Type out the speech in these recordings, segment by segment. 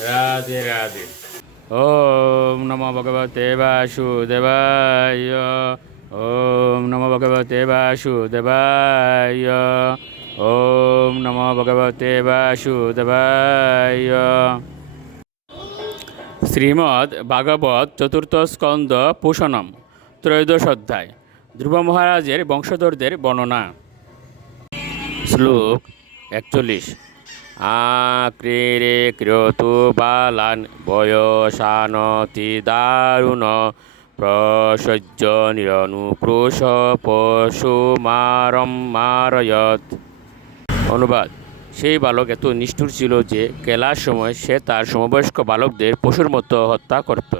রাধে রাধে। ওম নমো ভগবতে বাসুদেবায়। ওম নমো ভগবতে বাসুদেবায়। ওম নমো ভগবতে বাসুদেবায়। শ্রীমদ্ ভাগবত চতুর্থ স্কন্দ পুষণম ত্রয়োদশ অধ্যায়। ধ্রুব মহারাজের বংশধরদের বর্ণনা। শ্লোক 41। আক্রীড়ে ক্রিয়তু বালান বয়সানতি দারুণ প্রসজ্য নিরনুক্রুশ পশুমারম মারয়ত। অনুবাদ: সেই বালক এত নিষ্ঠুর ছিল যে খেলার সময় সে তার সমবয়স্ক বালকদের পশুর মতো হত্যা করত।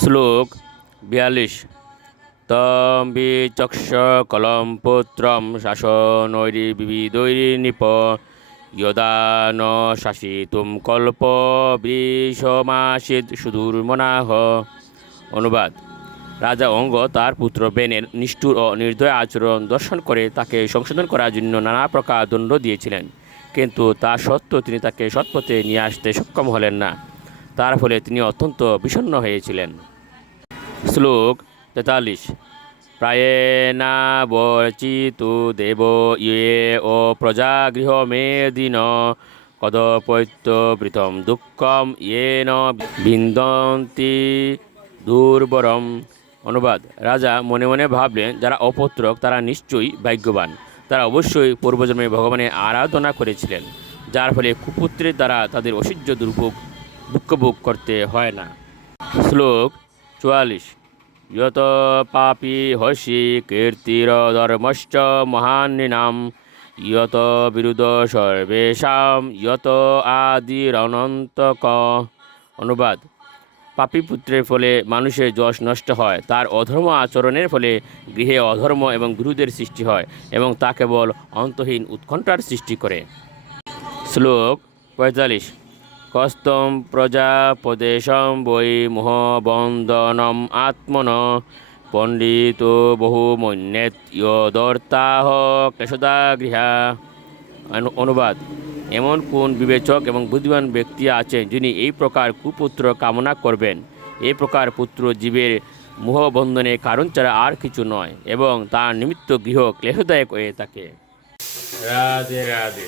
শ্লোক 42। তম বিচক্ষ কলম পুত্রম শাসনৈরি বিবিধৈরি নিপ যদা ন শাসিতুম কল্প বৃষমাসিদ সুদূর্মনাহ। অনুবাদ: রাজা অঙ্গ তার পুত্র বেনের নিষ্ঠুর ও নির্দয় আচরণ দর্শন করে তাকে সংশোধন করার জন্য নানা প্রকার দণ্ড দিয়েছিলেন, কিন্তু তা সত্ত্বেও তিনি তাকে সৎপথে নিয়ে আসতে সক্ষম হলেন না। তার ফলে তিনি অত্যন্ত বিষণ্ণ হয়েছিলেন। শ্লোক 43। প্রায়েণাবচিতু দেব ইয়ে ও প্রজাগৃহ মেদিন কদপৈত্যবৃতম দুঃখম ইয়েন বিন্দন্তি দুর্বরম। অনুবাদ: রাজা মনে মনে ভাবলেন, যারা অপুত্রক তারা নিশ্চয়ই ভাগ্যবান। তারা অবশ্যই পূর্বজন্মে ভগবানের আরাধনা করেছিলেন, যার ফলে কুপুত্রের দ্বারা তাদের অসহ্য দুঃখভোগ করতে হয় না। শ্লোক 44। যত পাপি হসি কীর্তির ধর্মশ্চ মহান্নিনাম যত বিরুদ্ধ সর্বেশাম যত আদিরনন্তক। অনুবাদ: পাপী পুত্রের ফলে মানুষের যশ নষ্ট হয়, তার অধর্ম আচরণের ফলে গৃহে অধর্ম এবং বিরোধের সৃষ্টি হয় এবং তা কেবল অন্তহীন উৎকণ্ঠার সৃষ্টি করে। শ্লোক 45। কস্তম প্রজাপদেশম বৈ মোহবন্দনম আত্মন পণ্ডিত বহু মন্যেত ইয়দর্তাহ ক্লেশদাগৃহা। অনুবাদ: এমন কোন বিবেচক এবং বুদ্ধিমান ব্যক্তি আছেন যিনি এই প্রকার কুপুত্র কামনা করবেন? এই প্রকার পুত্র জীবের মোহবন্ধনের কারণ ছাড়া আর কিছু নয় এবং তার নিমিত্ত গৃহ ক্লেশদায়ক হয়ে থাকে। রাধে রাধে।